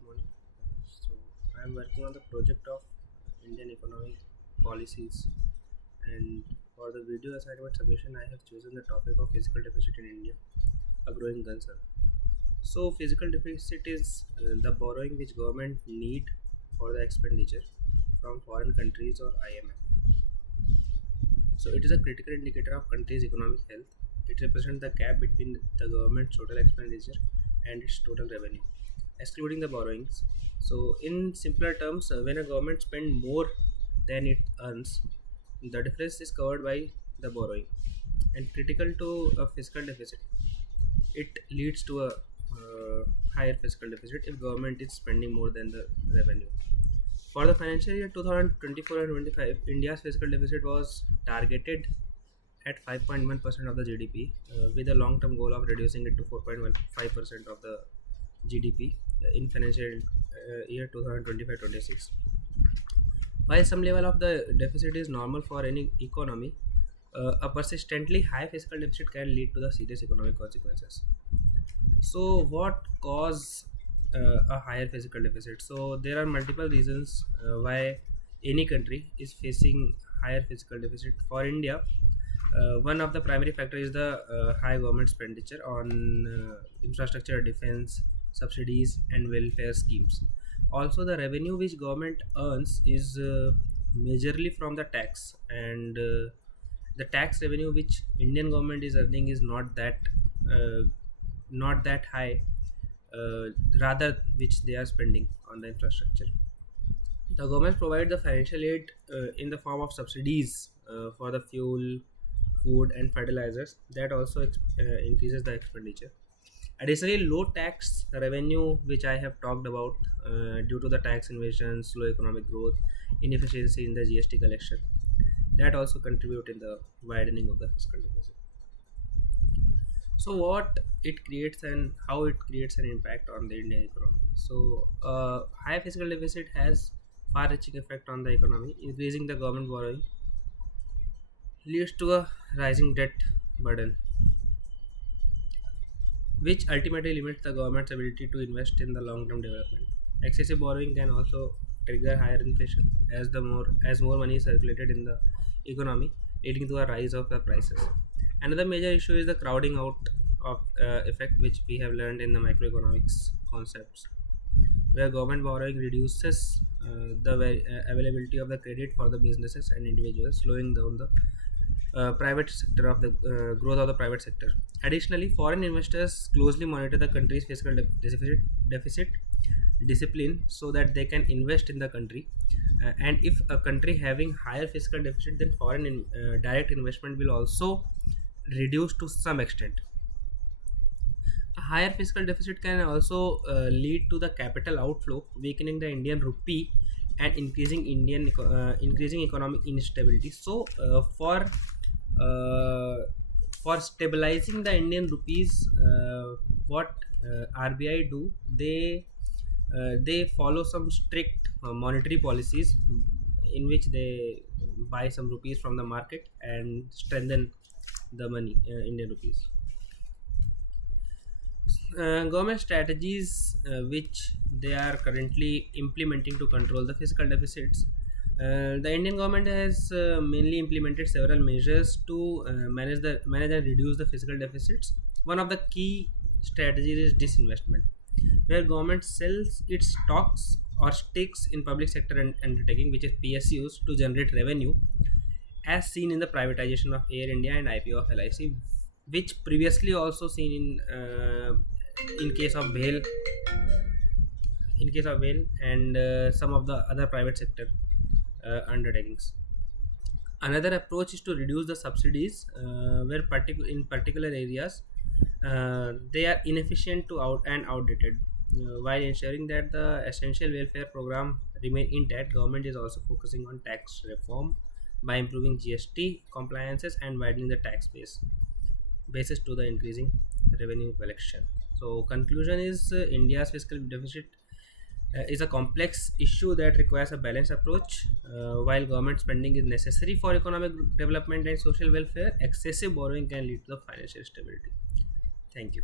good morning. I am working on the project of Indian economic policies, and for the video assignment submission, I have chosen the topic of physical deficit in India, a growing concern. So, physical deficit is the borrowing which government need for the expenditure from foreign countries or IMF. So, it is a critical indicator of country's economic health. It represents the gap between the government's total expenditure and its total revenue, excluding the borrowings. So, in simpler terms, when a government spends more than it earns, the difference is covered by the borrowing. And critical to a fiscal deficit, it leads to a higher fiscal deficit if government is spending more than the revenue. For the financial year 2024 and 25, India's fiscal deficit was targeted at 5.1% of the GDP, with a long term goal of reducing it to 4.15% of the GDP in financial year 2025-26. While some level of the deficit is normal for any economy, a persistently high fiscal deficit can lead to the serious economic consequences. So, what cause a higher physical deficit? So, there are multiple reasons why any country is facing higher physical deficit. For India, one of the primary factors is the high government expenditure on infrastructure, defense, subsidies, and welfare schemes. Also, the revenue which government earns is majorly from the tax, and the tax revenue which Indian government is earning is uh, not that high, rather which they are spending on the infrastructure. The government provide the financial aid in the form of subsidies for the fuel, food, and fertilizers. That also increases the expenditure. Additionally, low tax revenue, which I have talked about, due to the tax invasion, slow economic growth, inefficiency in the GST collection, that also contribute in the widening of the fiscal deficit. So, what it creates and how it creates an impact on the Indian economy. So, high fiscal deficit has far-reaching effect on the economy. Increasing the government borrowing leads to a rising debt burden, which ultimately limits the government's ability to invest in the long-term development. Excessive borrowing can also trigger higher inflation as more money is circulated in the economy, leading to a rise of the prices. Another major issue is the crowding out of effect, which we have learned in the microeconomics concepts, where government borrowing reduces the availability of the credit for the businesses and individuals, slowing down the private sector of the growth of the private sector. Additionally, foreign investors closely monitor the country's fiscal deficit discipline so that they can invest in the country. And if a country having higher fiscal deficit, then direct investment will also reduce to some extent. A higher fiscal deficit can also lead to the capital outflow, weakening the Indian rupee and increasing economic instability. So, uh, for stabilizing the Indian rupees, what RBI do, they follow some strict monetary policies in which they buy some rupees from the market and strengthen the money, Indian rupees. Government strategies which they are currently implementing to control the fiscal deficits. The Indian government has mainly implemented several measures to manage and reduce the fiscal deficits. One of the key strategies is disinvestment, where government sells its stocks or stakes in public sector undertaking, which is PSUs, to generate revenue, as seen in the privatization of Air India and IPO of LIC, which previously also seen in case of Bail and some of the other private sector undertakings. Another approach is to reduce the subsidies, where in particular areas they are inefficient to out and outdated. While ensuring that the essential welfare program remain intact, government is also focusing on tax reform by improving GST compliances and widening the tax basis to the increasing revenue collection. So, conclusion is India's fiscal deficit is a complex issue that requires a balanced approach. While government spending is necessary for economic development and social welfare, excessive borrowing can lead to the financial stability. Thank you.